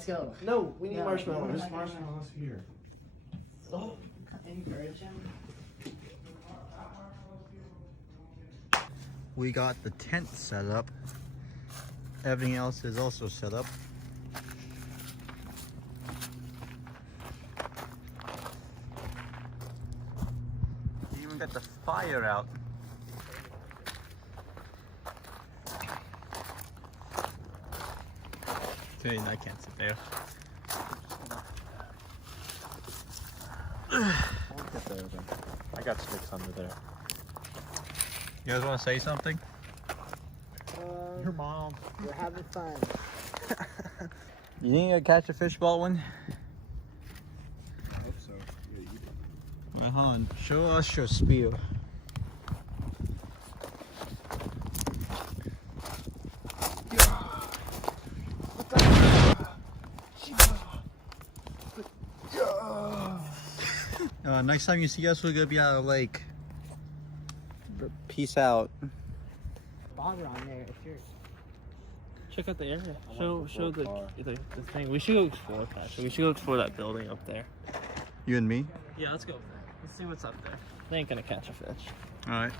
let's go. No, we need No, marshmallows. there's Marshmallows here. Oh. Encourage him. We got the tent set up. Everything else is also set up. You even got the fire out. Okay, I can't sit there. I got sticks under there. You guys want to say something? Your mom. We're having fun. You think you'll catch a fish, Baldwin? I hope so. Yeah, you do. Right, hold on. Show us your spear. Next time you see us, we're gonna be at a lake. Peace out. Bobber on there if you're. Check out the area. Show the thing. We should go explore, Patrick. We should go explore that building up there. You and me? Yeah, let's go up there. Let's see what's up there. They ain't gonna catch a fish. All right.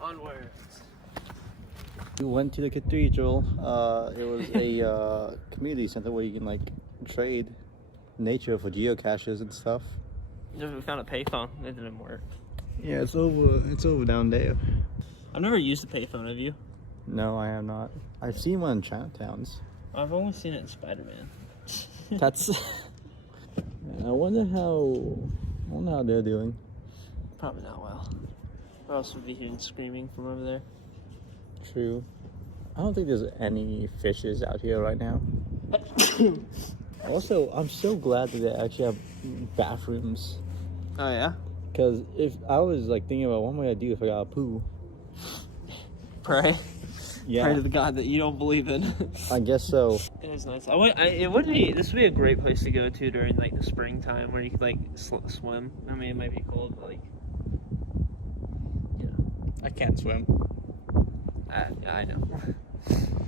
Onwards. We went to the cathedral. It was a community center where you can like trade nature for geocaches and stuff. We found a payphone. It didn't work. Yeah, it's over down there. I've never used a payphone, have you? No, I have not. I've seen one in Chinatowns. I've only seen it in Spider-Man. That's. I wonder how they're doing. Probably not well. Or else we'd be hearing screaming from over there. True. I don't think there's any fishes out here right now. Also, I'm so glad that they actually have bathrooms. Oh yeah? Because if I was like thinking about what am I gonna do if I got a poo? Pray. Yeah. Pray to the God that you don't believe in. I guess so. It is nice. It would be. This would be a great place to go to during like the springtime, where you could like swim. I mean, it might be cold, but like, you know. I can't swim. I know.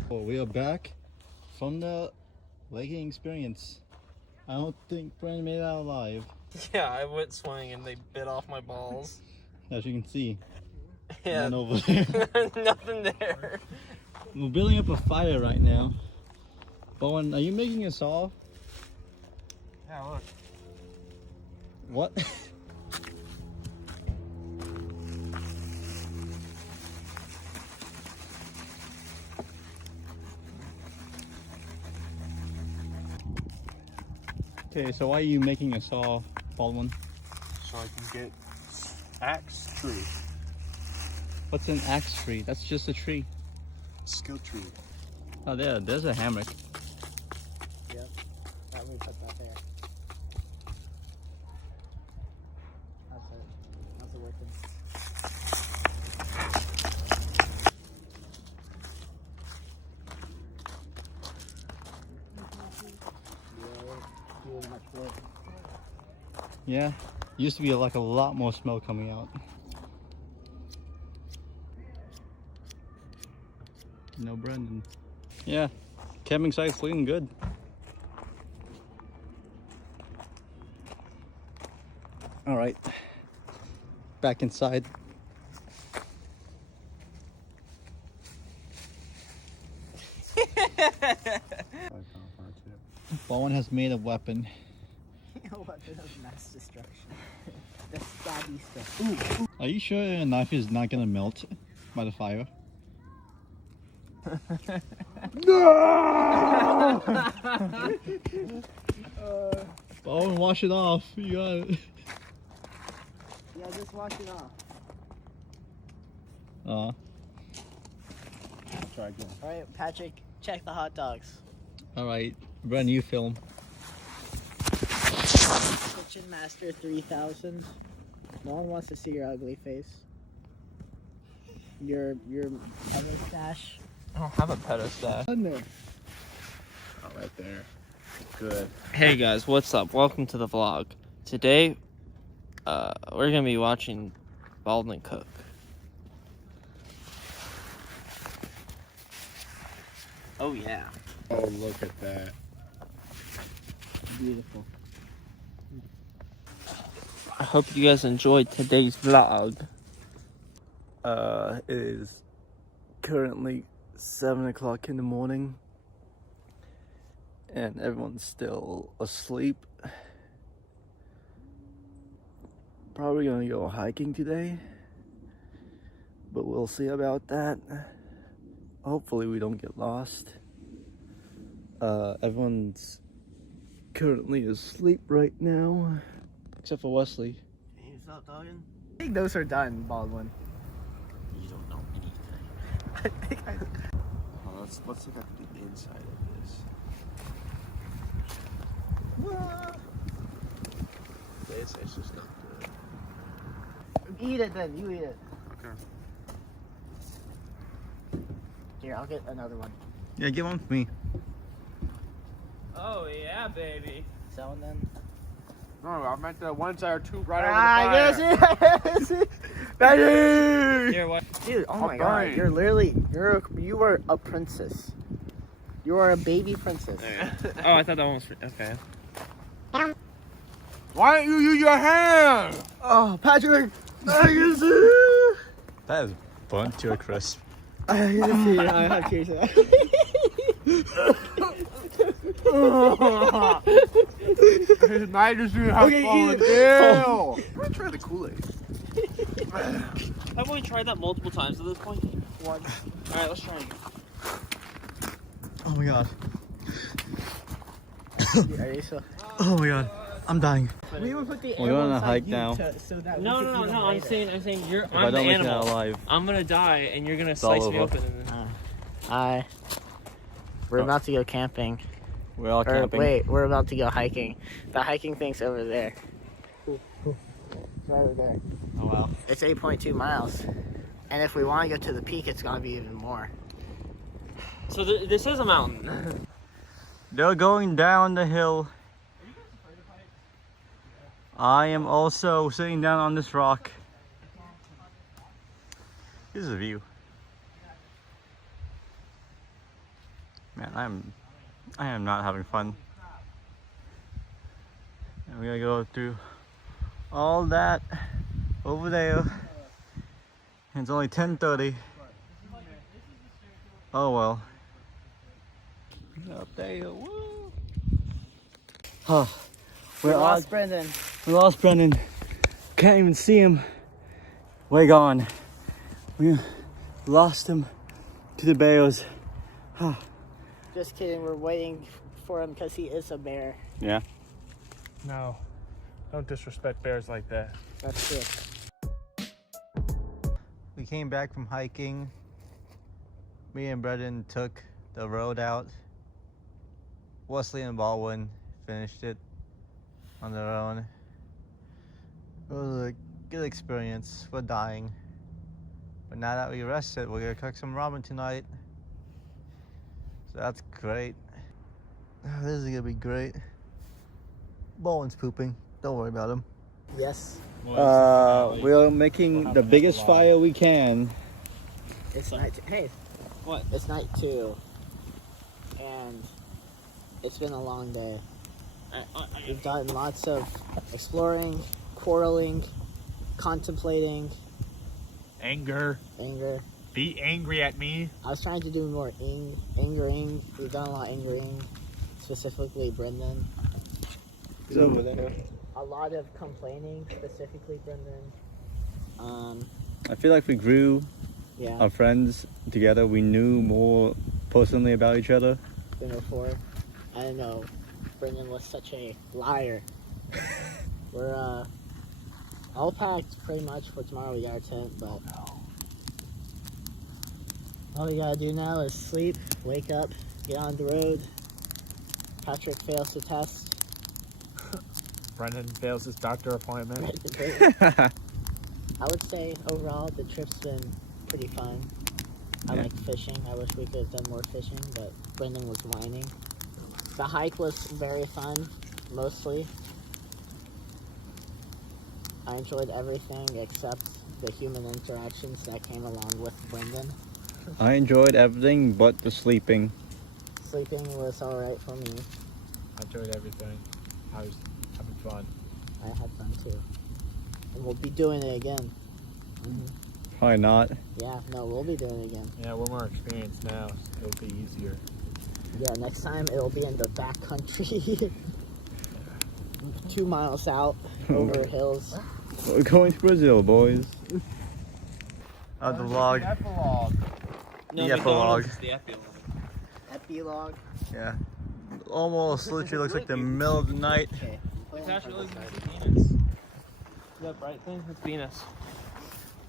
Well, we are back from the laking experience. I don't think Brandon made it out alive. Yeah, I went swimming and they bit off my balls. As you can see. Yeah. And over there. Nothing there. We're building up a fire right now. Bowen, are you making a saw? Yeah, look. What? Okay, so why are you making a saw, Baldwin? So I can get axe tree. What's an axe tree? That's just a tree. Skill tree. Oh, there's a hammock. Yep. Let me put that there. That's it. How's it working? Doing much work. Yeah, used to be like a lot more smoke coming out. No Brendan. Yeah, camping site's looking good. All right, back inside. Bowen has made a weapon. A weapon of mass destruction. The stabby stuff. Ooh. Are you sure a knife is not gonna melt by the fire? No! Bowen, wash it off. You got it. Yeah, just wash it off. Try again. Alright, Patrick, check the hot dogs. Alright, Bren, you film. Kitchen Master 3000. No one wants to see your ugly face. Your petty stash. I don't have a pedo stash. On there. Oh, right there. Good. Hey guys, what's up? Welcome to the vlog. Today, we're gonna be watching Baldwin cook. Oh yeah. Oh, look at that. Beautiful. I hope you guys enjoyed today's vlog. It is currently 7 o'clock in the morning, and everyone's still asleep. Probably gonna go hiking today, but we'll see about that. Hopefully we don't get lost. Everyone's currently asleep right now, except for Wesley. Can you stop talking? I think those are done, Baldwin. You don't know anything. I think I... Oh, let's look at the inside of this. It's just not good. Eat it then, you eat it. Okay. Here, I'll get another one. Yeah, get one for me. Oh yeah, baby. That one then? No, I meant the ones that are two right Yes, yes! Betty! Here, what? Dude, oh my I'm god, dying. you're literally, you are a princess. You are a baby princess. Oh, I thought that one was okay. Why don't you use your hand? Oh, Patrick! I can see! That is burnt to a crisp. I can see, I have tears. His majesty has Okay, fallen eat it. ill. I'm gonna try the Kool-Aid. Haven't we tried that multiple times at this point? One. All right, let's try it. Oh my god. Are you so? Oh my god. I'm dying. We would put the We're going on a animals hike you now. so that No, we no, could no, eat them no. I'm later. saying you're. If I I'm the don't make it animal. out alive, I'm gonna die, and you're gonna all slice me over. open. And then... Hi. We're Oh. about to go camping. we're all Or camping. wait, we're about to go hiking. The hiking thing's over there. It's right over there. Oh wow. It's 8.2 miles. And if we want to go to the peak, it's gonna be even more. So this is a mountain. They're going down the hill. I am also sitting down on this rock. Here's the view. Man, I am not having fun. And we gotta go through all that over there. And it's only 10:30. Oh well. Up there. Woo. Huh. We lost Brendan. We lost Brendan. Can't even see him. Way gone. We lost him to the bears. Just kidding, we're waiting for him because he is a bear. Yeah. No, don't disrespect bears like that. That's true. We came back from hiking. Me and Brendan took the road out. Wesley and Baldwin finished it on their own. It was a good experience. We're dying. But now that we rested, we're gonna cook some ramen tonight. So that's great. This is gonna be great. Baldwin's pooping. Don't worry about him. Yes. We're making the biggest fire we can. It's night two. Hey. What? It's night 2. And it's been a long day. We've done lots of exploring, quarreling, contemplating, Anger. anger. Be angry at me. I was trying to do more angering. We've done a lot of angering, specifically Brendan. He's over there. A lot of complaining, specifically Brendan. I feel like we grew Yeah, our friends together. We knew more personally about each other. than before. I don't know. Brendan was such a liar. We're all packed pretty much for tomorrow. We got our tent, but all we gotta do now is sleep, wake up, get on the road. Patrick fails the test. Brendan fails his doctor appointment. I would say overall the trip's been pretty fun. I Yeah. like fishing. I wish we could have done more fishing, but Brendan was whining. The hike was very fun, mostly. I enjoyed everything except the human interactions that came along with Brendan. I enjoyed everything but the sleeping. Sleeping was alright for me. I enjoyed everything. I was having fun. I had fun too. And we'll be doing it again. Probably not. Yeah, no, we'll be doing it again. Yeah, we're more experienced now, so it'll be easier. Yeah, next time it'll be in the back country. 2 miles out, over hills. We're going to Brazil, boys. The vlog. No, The epilogue. McDonald's is the epilogue. Epilogue. Yeah. Almost literally looks like the middle of the night. Okay. It's actually Venus. Is that bright thing? It's Venus.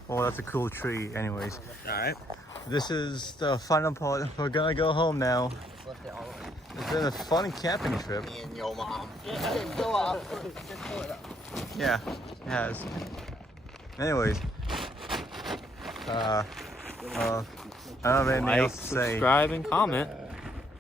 Oh, that's a cool tree. Anyways, Alright. this is the final part. We're gonna go home now. Flip it all the way. It's been a fun camping trip. Me and your mom. Go off. Yeah, it has. Anyways, I don't have anything else to say. Subscribe, and comment.